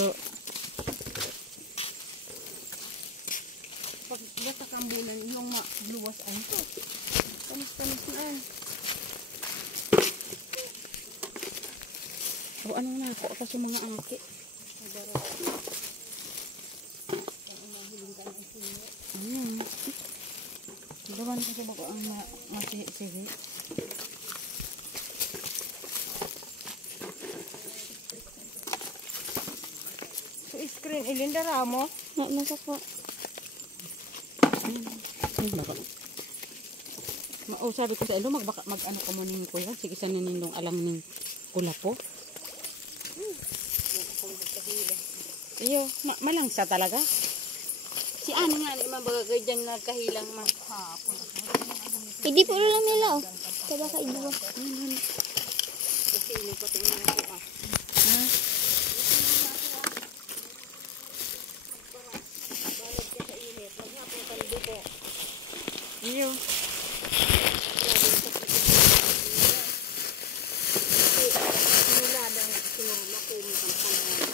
luto. Pag batakambulan, yung luwas ay ito. Tamis-tamis na ay. O anong nako kasi mga aki. Gawan kasi bako ang masisi. So, screen, ilindara mo? Nasa po. Oh, sabi ko sa ilo, mag-ano ka mo ning kuya. Sige, sa ninindong alang ning kula po. Iyo, malangsa talaga. Si ano nga, mabagay dyan nagkahilang maghapon. Hindi po lang nila, oh. Kaya baka iduwa. Kasi ilo pa tingin ako ah. Ha? Balad ka sa init. Maghapon ka dito. Iyo. Sinuladang sinurula ko yung kampangan.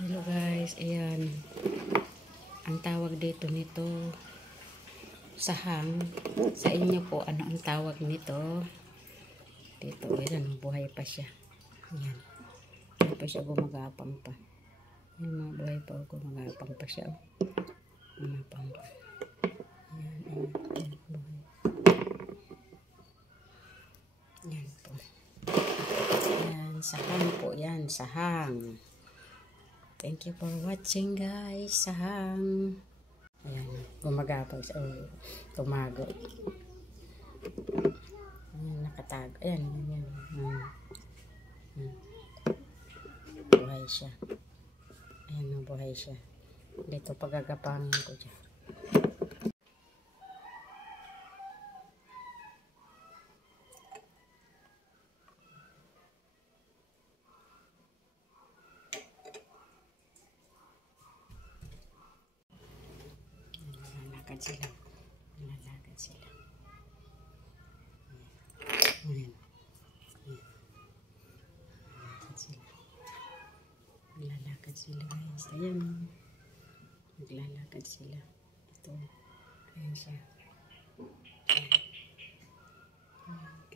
Hello guys, ayan. Ang tawag dito nito sahang. Sa inyo po, ano ang tawag nito? Dito, ayan, buhay pa siya. Ayan. Buhay pa siya, gumagapang pa. Ayan, mga buhay pa, gumagapang pa siya. Gumagapang pa. Ayan, ayan, ayan, buhay. Ayan po. Ayan, sahang po yan, sahang. Thank you for watching guys. Sahang. Ayan. Gumagapag siya. Oh, tumago. Ayan. Nakatago. Ayan. Ayan. Buhay siya. Ayan. Buhay siya. Dito pagagapangin ko dyan. Sila. Lalakad sila. Ayan. Lalakad sila. Lalakad sila guys. Ayan. Maglalakad sila. Ito. Ayan siya.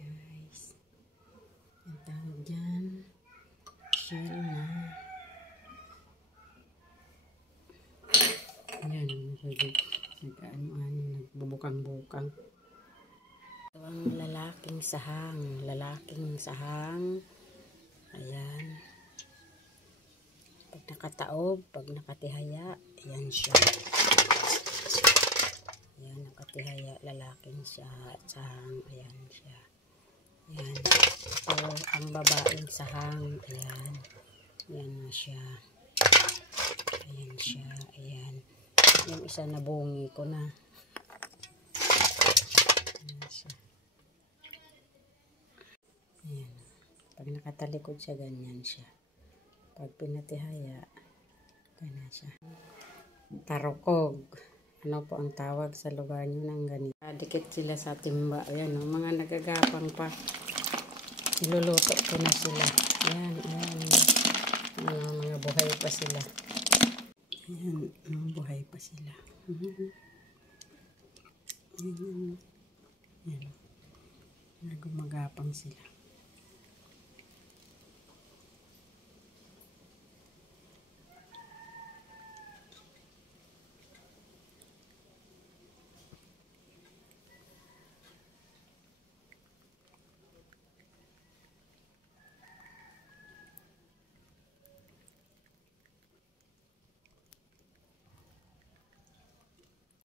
Ayan guys. Ang tawag dyan. Shell na. Ayan. Nagbubukang-bukang. Ito ang lalaking sahang. Lalaking sahang. Ayan. Pag nakataob, pag nakatihaya, ayan siya. Ayan, nakatihaya, lalaking sahang. Ayan siya. Ayan. Ito ang babaeng sahang. Ayan. Ayan na siya. Ayan siya. Ayan. Yung isa na bungi ko na. Ayan siya. Ayan. Pag nakatalikod siya, ganyan siya. Pag pinatihaya, ganyan siya. Tarokog. Ano po ang tawag sa lugar nyo ng ganito? Dikit sila sa timba. Ayan, oh, mga nagagapang pa. Niluluto ko na sila. Ayan, ayan. Mga buhay pa sila. Ayan, buhay pa sila. Ayan. Ayan. Gumagapang sila.